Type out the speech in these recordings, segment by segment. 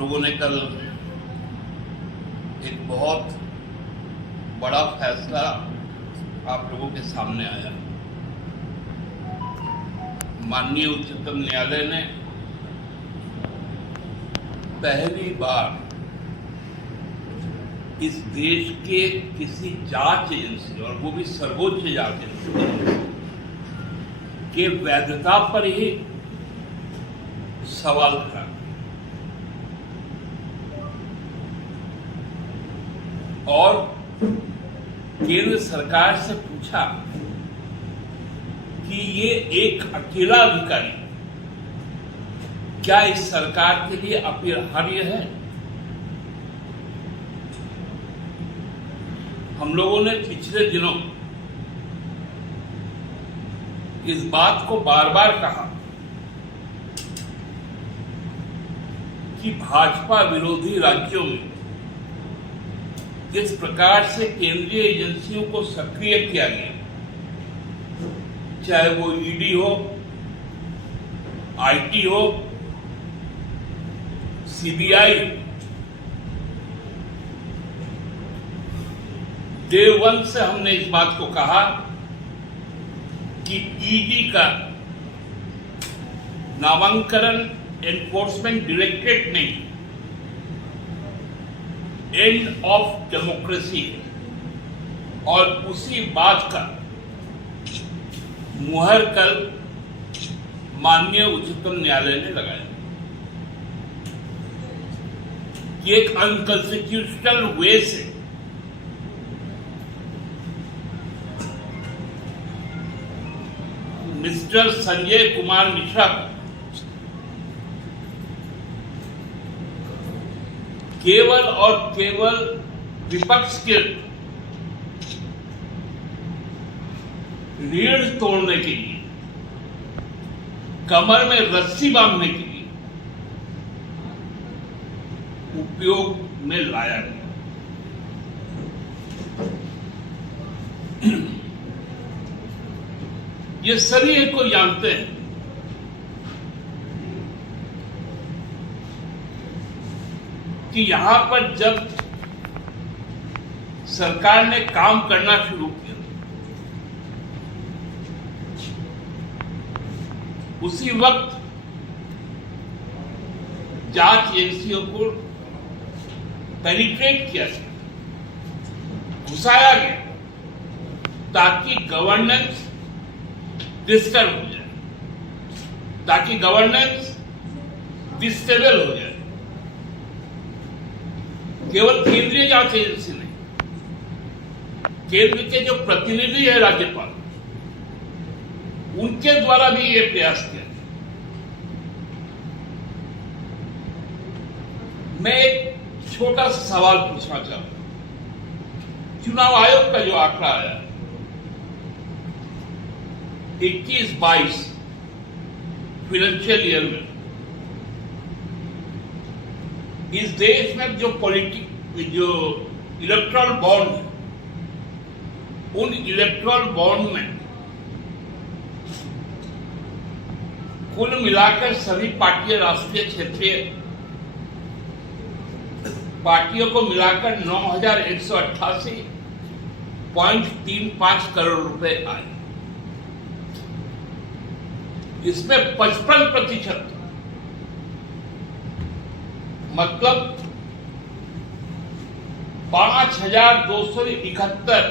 लोगों ने कल एक बहुत बड़ा फैसला आप लोगों के सामने आया। माननीय उच्चतम न्यायालय ने पहली बार इस देश के किसी जांच एजेंसी, और वो भी सर्वोच्च जांच एजेंसी, के वैधता पर ही सवाल खड़ा और केंद्र सरकार से पूछा कि ये एक अकेला अधिकारी क्या इस सरकार के लिए अपरिहार्य है। हम लोगों ने पिछले दिनों इस बात को बार बार कहा कि भाजपा विरोधी राज्यों में जिस प्रकार से केंद्रीय एजेंसियों को सक्रिय किया गया, चाहे वो ईडी हो, आईटी हो, सीबीआई, डे वन से हमने इस बात को कहा कि ईडी का नामांकन एनफोर्समेंट डायरेक्टरेट नहीं, एंड ऑफ डेमोक्रेसी, और उसी बात का मुहर कल माननीय उच्चतम न्यायालय ने लगाया कि एक अनकॉन्स्टिट्यूशनल वे से मिस्टर संजय कुमार मिश्रा को केवल और केवल विपक्ष के रीढ़ तोड़ने के लिए, कमर में रस्सी बांधने के लिए उपयोग में लाया गया। ये सभी एक को जानते हैं कि यहां पर जब सरकार ने काम करना शुरू किया, उसी वक्त जांच एजेंसियों को पेनिट्रेट किया गया, घुसाया गया, ताकि गवर्नेंस डिस्टर्ब हो जाए, ताकि गवर्नेंस डिस्टेबल हो जाए। केवल केंद्रीय जांच एजेंसी नहीं, केंद्र के जो प्रतिनिधि है राज्यपाल, उनके द्वारा भी ये प्रयास किया। मैं एक छोटा सा सवाल पूछना चाहूंगा। चुनाव आयोग का जो आंकड़ा आया 21-22 फाइनेंशियल ईयर में, इस देश में जो इलेक्ट्रल बॉन्ड है, उन इलेक्ट्रल बॉन्ड में कुल मिलाकर सभी पार्टियां, राष्ट्रीय क्षेत्रीय पार्टियों को मिलाकर 9,188.35 करोड़ रुपए आए। इसमें 55%, मतलब 5,271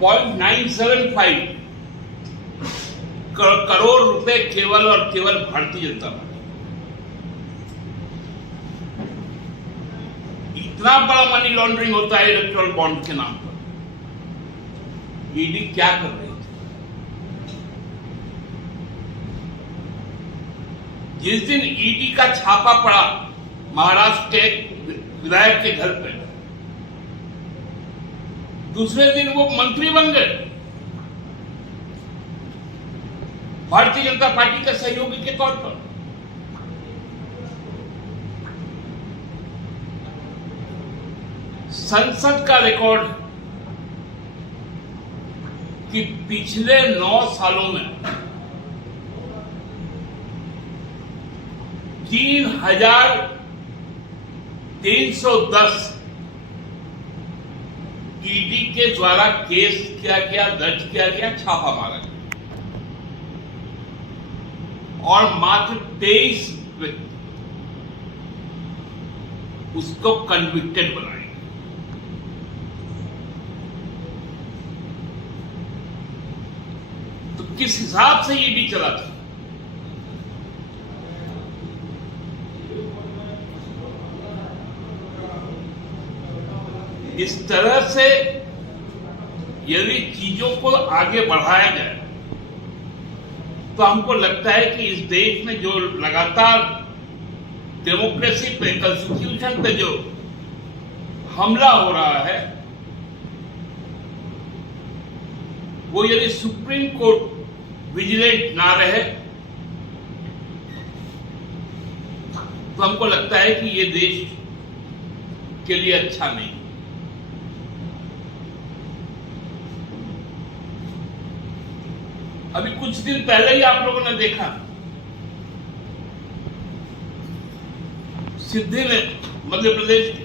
.975 करोड़ रुपए केवल और केवल भारतीय जनता पार्टी। इतना बड़ा मनी लॉन्ड्रिंग होता है इलेक्ट्रल बॉन्ड के नाम पर। ईडी क्या कर रही थी? जिस दिन ईडी का छापा पड़ा महाराष्ट्र के विधायक के घर पे, दूसरे दिन वो मंत्री बन गए भारतीय जनता पार्टी के सहयोगी के तौर पर। संसद का रिकॉर्ड कि पिछले 9 सालों में 3,310 ईडी के द्वारा केस किया गया, दर्ज किया गया, छापा मारा गया और मात्र 23 व्यक्ति उसको कन्विक्टेड बनाए। तो किस हिसाब से ईडी चला था? इस तरह से यदि चीजों को आगे बढ़ाया जाए तो हमको लगता है कि इस देश में जो लगातार डेमोक्रेसी पे, कॉन्स्टिट्यूशन पे जो हमला हो रहा है, वो यदि सुप्रीम कोर्ट विजिलेंट ना रहे तो हमको लगता है कि ये देश के लिए अच्छा नहीं। अभी कुछ दिन पहले ही आप लोगों ने देखा सिद्धि में, मध्य प्रदेश के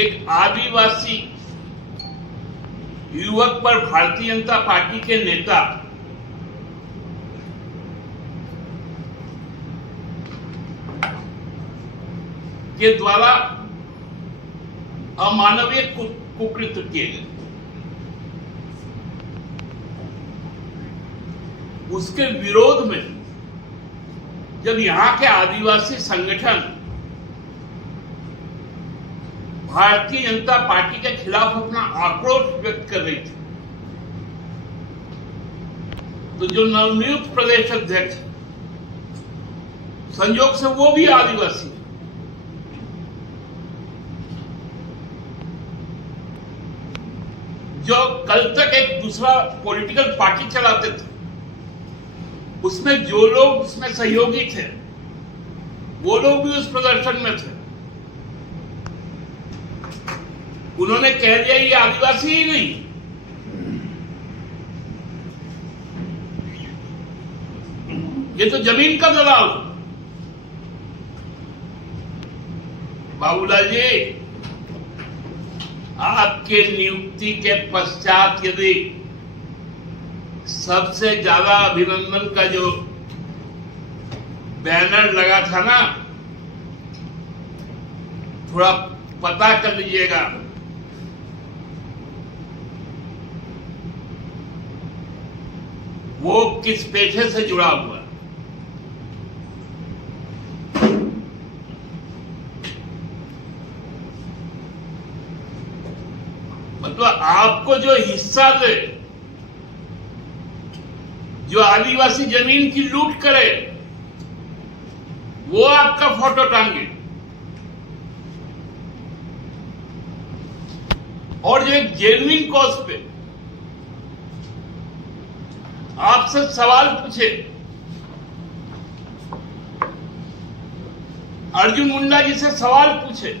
एक आदिवासी युवक पर भारतीय जनता पार्टी के नेता के द्वारा अमानवीय कुकृत्य किए गए। उसके विरोध में जब यहां के आदिवासी संगठन भारतीय जनता पार्टी के खिलाफ अपना आक्रोश व्यक्त कर रही थी, तो जो नवनियुक्त प्रदेश अध्यक्ष, संयोग से वो भी आदिवासी है, जो कल तक एक दूसरा पॉलिटिकल पार्टी चलाते थे, उसमें जो लोग उसमें सहयोगी थे वो लोग भी उस प्रदर्शन में थे। उन्होंने कह दिया ये आदिवासी ही नहीं, ये तो जमीन का दलाल। बाबूलाल जी, आपके नियुक्ति के पश्चात यदि सबसे ज्यादा अभिनंदन का जो बैनर लगा था ना, थोड़ा पता कर लीजिएगा, वो किस पेशे से जुड़ा हुआ। मतलब आपको जो हिस्सा दे, जो आदिवासी जमीन की लूट करे, वो आपका फोटो टांगे, और जो एक जेन्युइन कॉज पे आपसे सवाल पूछे, अर्जुन मुंडा जी से सवाल पूछे,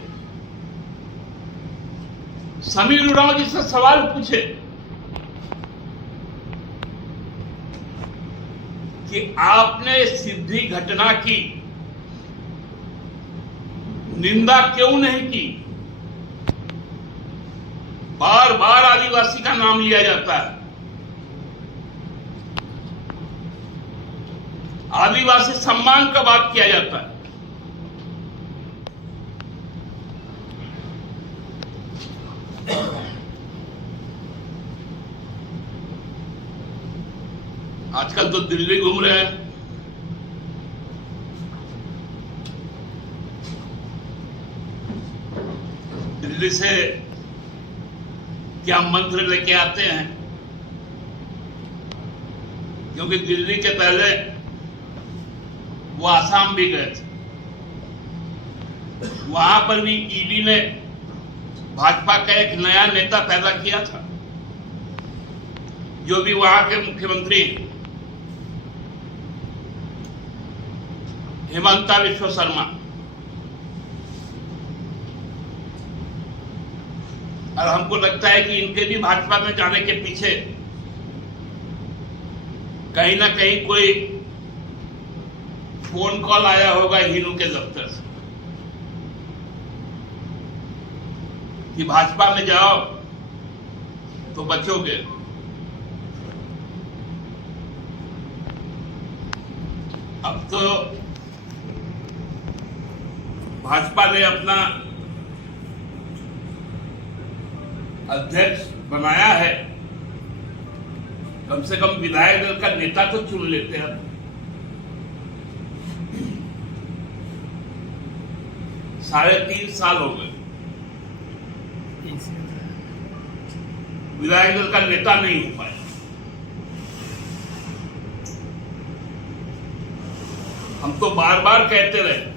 समीर उरांव जी से सवाल पूछे कि आपने सिद्धि घटना की निंदा क्यों नहीं की। बार बार आदिवासी का नाम लिया जाता है, आदिवासी सम्मान का बात किया जाता है। आजकल तो दिल्ली घूम रहे हैं, दिल्ली से क्या मंत्र लेके आते हैं, क्योंकि दिल्ली के पहले वो आसाम भी गए थे, वहां पर भी ईडी ने भाजपा का एक नया नेता पैदा किया था, जो भी वहां के मुख्यमंत्री हेमंता विश्व शर्मा। और हमको लगता है कि इनके भी भाजपा में जाने के पीछे कहीं ना कहीं कोई फोन कॉल आया होगा हिनू के दफ्तर से कि भाजपा में जाओ तो बचोगे। अब तो भाजपा ने अपना अध्यक्ष बनाया है, कम से कम विधायक दल का नेता तो चुन लेते हैं। 3.5 साल हो गए, विधायक दल का नेता नहीं हो पाया। हम तो बार बार कहते रहे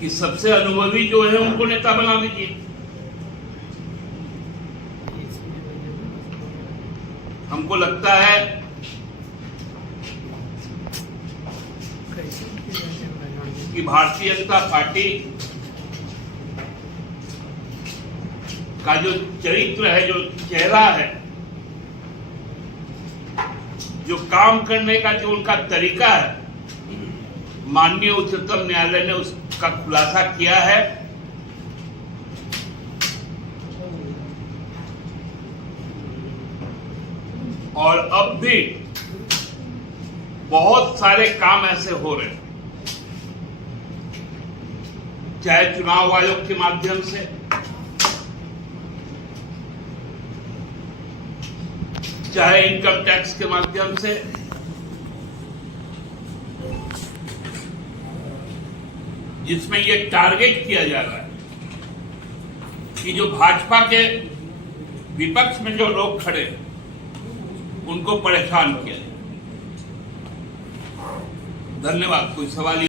कि सबसे अनुभवी जो है उनको नेता बना दीजिए। हमको लगता है कि भारतीय जनता पार्टी का जो चरित्र है, जो चेहरा है, जो काम करने का जो उनका तरीका है, माननीय उच्चतम न्यायालय ने उसका खुलासा किया है। और अब भी बहुत सारे काम ऐसे हो रहे हैं, चाहे चुनाव आयोग के माध्यम से, चाहे इनकम टैक्स के माध्यम से, जिसमें ये टारगेट किया जा रहा है कि जो भाजपा के विपक्ष में जो लोग खड़े हैं उनको परेशान किया जाए। धन्यवाद। कोई सवाल?